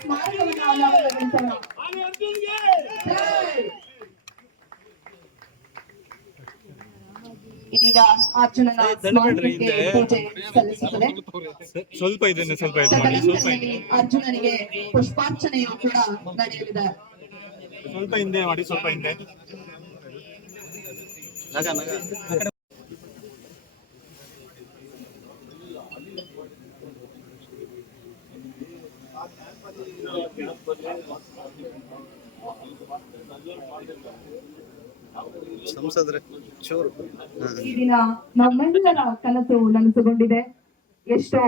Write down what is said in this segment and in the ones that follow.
ಸ್ಮಾರಕವನ್ನು ಅನಾವರಣಗೊಳಿಸೋಣ. ಇದೀಗ ಅರ್ಜುನನ ಸ್ಮಾರಕಕ್ಕೆ ಪೂಜೆ ಸಲ್ಲಿಸುತ್ತದೆ. ಸ್ವಲ್ಪ ಇದನ್ನು ಸ್ವಲ್ಪ ಅರ್ಜುನನಿಗೆ ಪುಷ್ಪಾರ್ಚನೆಯು ಕೂಡ ನಡೆಯಲಿದೆ. ಸ್ವಲ್ಪ ಹಿಂದೆ ಮಾಡಿ, ಸ್ವಲ್ಪ ಹಿಂದೆ. ಈ ದಿನ ನಮ್ಮೆಲ್ಲರ ಕನಸು ನನಸುಗೊಂಡಿದೆ. ಎಷ್ಟೋ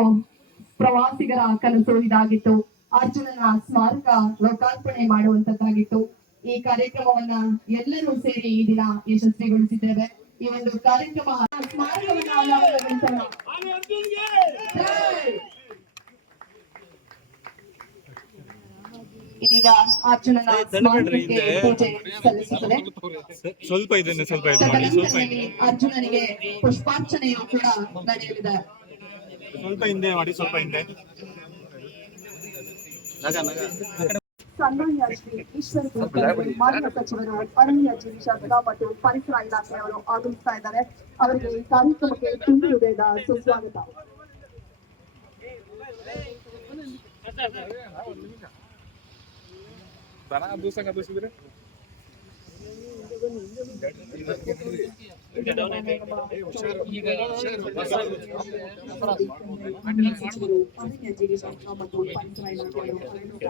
ಪ್ರವಾಸಿಗರ ಕನಸು ಇದಾಗಿತ್ತು. ಅರ್ಜುನನ ಸ್ಮಾರಕ ಲೋಕಾರ್ಪಣೆ ಮಾಡುವಂತದ್ದಾಗಿತ್ತು. ಈ ಕಾರ್ಯಕ್ರಮವನ್ನ ಎಲ್ಲರೂ ಸೇರಿ ಈ ದಿನ ಯಶಸ್ವಿಗೊಳಿಸಿದ್ದೇವೆ. ಈ ಒಂದು ಕಾರ್ಯಕ್ರಮ ಸ್ಮಾರಕವನ್ನ ಅನಾವರಣಗೊಳಿಸೋಣ. ಇದೀಗ ಅರ್ಜುನನ ಸ್ಮಾರಕಕ್ಕೆ ಪೂಜೆ ಸಲ್ಲಿಸುತ್ತದೆ. ಸ್ವಲ್ಪ ಇದನ್ನು ಸ್ವಲ್ಪ ಅರ್ಜುನನಿಗೆ ಪುಷ್ಪಾರ್ಚನೆಯು ಕೂಡ ನಡೆಯಲಿದೆ. ಸ್ವಲ್ಪ ಹಿಂದೆ ಮಾಡಿ, ಸ್ವಲ್ಪ ಹಿಂದೆ. ಸನ್ಮಾನ್ಯ ಶ್ರೀ ಈಶ್ವರ ಮಾನ್ಯ ಸಚಿವರು, ಅರಣ್ಯ ಜೀವಿ ಶಾಸಕ ಮತ್ತು ಪರಿಸರ ಇಲಾಖೆಯವರು ಆಗಮಿಸ್ತಾ ಇದ್ದಾರೆ. ಅವರಿಗೆ ಈ ಕಾರ್ಯಕ್ರಮಕ್ಕೆ ತುಂಬು ಹೃದಯದ ಸುಸ್ವಾಗತ.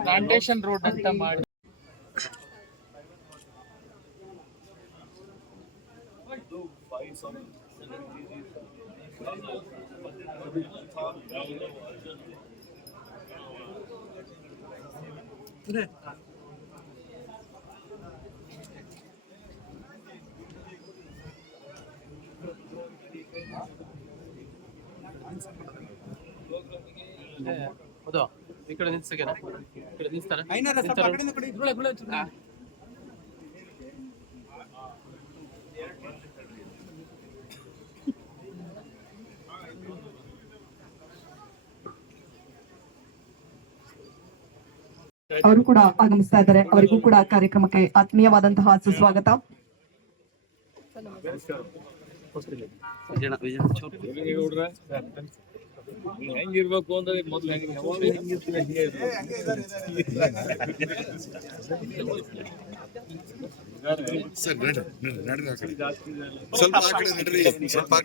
ಪ್ಲಾಂಟೇಶನ್ ರೋಡ್ ಅಂತ ಮಾಡಿ ಹೌದು. ಈ ಕಡೆ ನಿಲ್ಸಗೇನ, ಈ ಕಡೆ ನಿಲ್ಸ್ತಾರೆ. ಅವರು ಕೂಡ ಆಗಮಿಸ್ತಾ ಇದ್ದಾರೆ. ಅವರಿಗೂ ಕೂಡ ಕಾರ್ಯಕ್ರಮಕ್ಕೆ ಆತ್ಮೀಯವಾದಂತಹ ಸುಸ್ವಾಗತ. ಹೆಂಗಿರ್ಬೇಕು ಅಂದ್ರೆ ಮೊದ್ಲು ಸ್ವಲ್ಪ